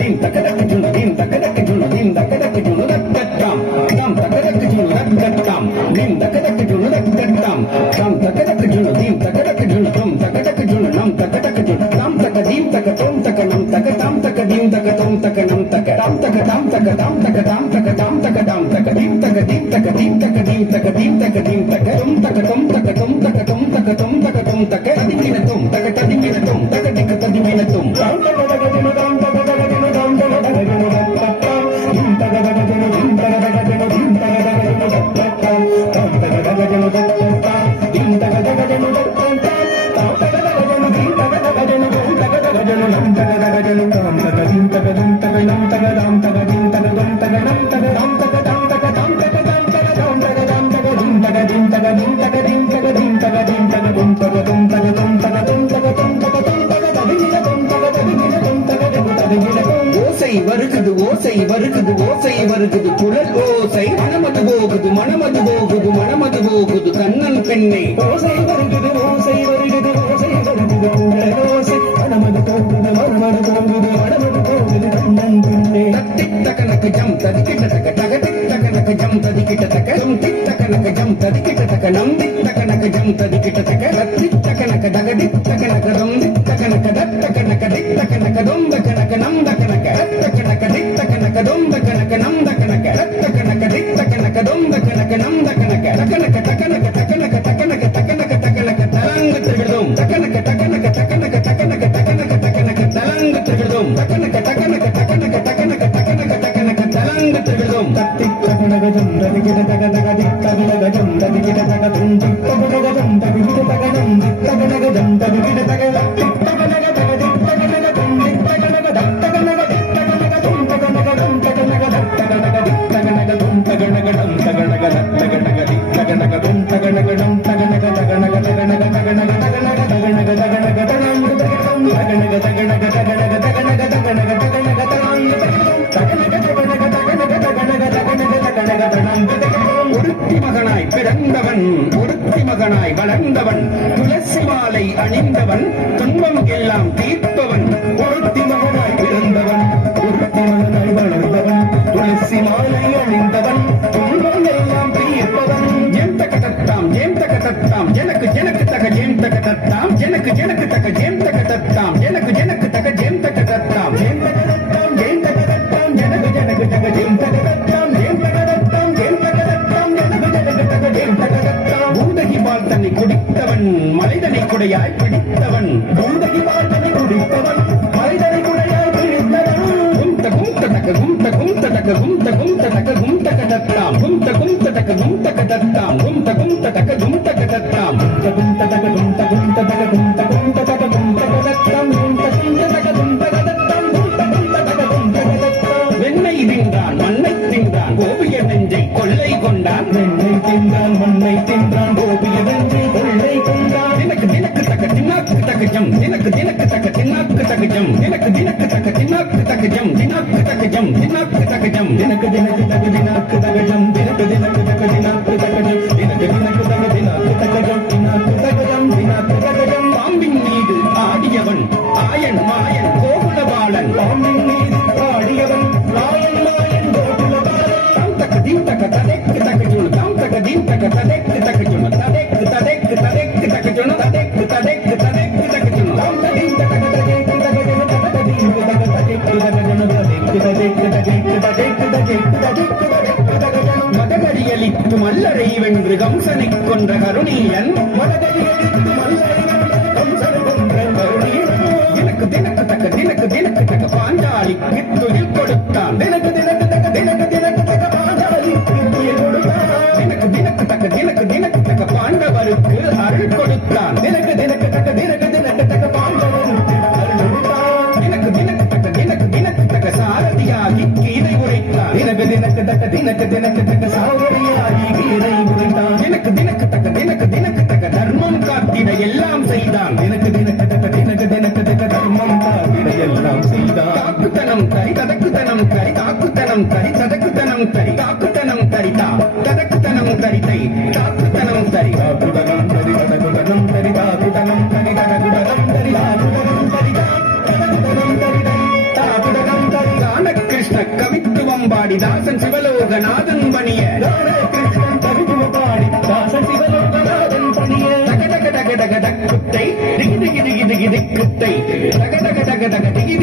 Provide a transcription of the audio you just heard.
దీన్ తకదక్ జుల్ దీన్ తకదక్ జుల్ దీన్ తకదక్ జుల్ దక్కట్టం దమ్ తకదక్ జుల్ దక్కట్టం దీన్ తకదక్ జుల్ దక్కట్టం దమ్ తకదక్ జుల్ దీన్ తకదక్ జుల్ దమ్ తకదక్ జుల్ నమ్ తకదక్ జుల్ దమ్ తక దీన్ తక తోం తక నమ్ తక తాం తక దీన్ తక తోం తక నమ్ తక తాం తక తాం తక తాం తక తాం తక తాం తక తాం తక దీన్ తక దీన్ తక దీన్ తక ஓசை வருகுது ஓசை வருகுது ஓசை வருகுது. குழல் ஓசை மனமது போகுது மனமது போகுது மனமது போகுது. கண்ணன் பெண்ணை. ஓசை வருகுது ஓசை வருகுது తనక నం తిక్క కనక జం తదికిట tagana தந்தவன் துன்பம் எல்லாம் தீர்ப்பவன் ஒருத்தி மகனாய் பிறந்தவன் ஒருத்தி மகனாய் வளர்ந்தவன் துளசி மாலை அணிந்தவன் துன்பம் எல்லாம் தீர்ப்பவன் ஏந்த கட்டத்தாம் ஏந்த கட்டத்தாம் எனக்கு எனக்கு தக ஏந்த கட்டத்தாம் எனக்கு எனக்கு தக ஏந்த கட்டத்தாம் எனக்கு எனக்கு தக ஏந்த கட்டத்தாம் ஏந்த கட்டத்தாம் ஏந்த கட்டத்தாம் எனக்கு எனக்கு தக ஏந்த கட்டத்தாம் ஏந்த கட்டத்தாம் ஏந்த கட்டத்தாம் எனக்கு எனக்கு தக ஏந்த கட்டத்தாம் ஊதகி பால் தன்னை குடித்தவன் மலைதனை குடையாய் மண்ணை தின்றான் கோபிய கொள்ளை கொண்டான் தினக்கு தினக்கு தக்க தின்னாக்கு தகஜம் தினக்கு தினக்கு தக்க தின்னாக்கு தகஜம் தினக்கு தினக்கு தக்க தின்னாக்கு தகஜம் தினாக்கு தகஜம் தினாக்கு தகஜம் தினக்கு தினக்கு தக தினாக்கு தகஜம் தினக்கு தினக்கு வென்று கம்சனை கொன்ற கருணீயன். எனக்கு தினக்கு தக்க தினக்கு தினக்கு தக்க பாஞ்சாலிக்கு துயில் கொடுத்தான். தினக்கு தினக்கு தக்க தினக்கு தினக்கு தக்க பாஞ்சாலிக்கு துயில் கொடுத்தான். தினக்கு தினக்கு தக்க தினக்கு தினக்கு தக்க பாண்டவருக்கு அருள் கொடுத்தான். தினக்கு தினக்கு தக்க தினக்கு தினக்கு தக்க பாண்டவருக்கு அருள் தினக்கு தினக்கு தக்க தினக்கு தினக்கு தக்க சாரதியாகி கீதை உரைத்தான். தினக்கு தினக்கு தக்க தினக்கு தினக்கு தக்க சாரதி தரி தாக்குத்தனம் தரி தா தனக்குத்தனம் தரி தை தாக்குத்தனம் தரி. குடலம் தரி தனகுடலம் தரி தாக்குதனம் தரி தனகுடலம் தரி தாக்குதனம் தரி தனகுடலம் தரி தை தாக்குதனம் ராமகிருஷ்ண கவித்துவம் பாடி தாசன் சிவலோகநாதன் பணிய. ராமகிருஷ்ணன் கவித்துவம் பாடி தாசன் சிவலோகநாதன் பணிய. தக தக தக தக தக்குத்தை திகி திகி திகி திகி திக்குத்தை. தக தக தக தக திகி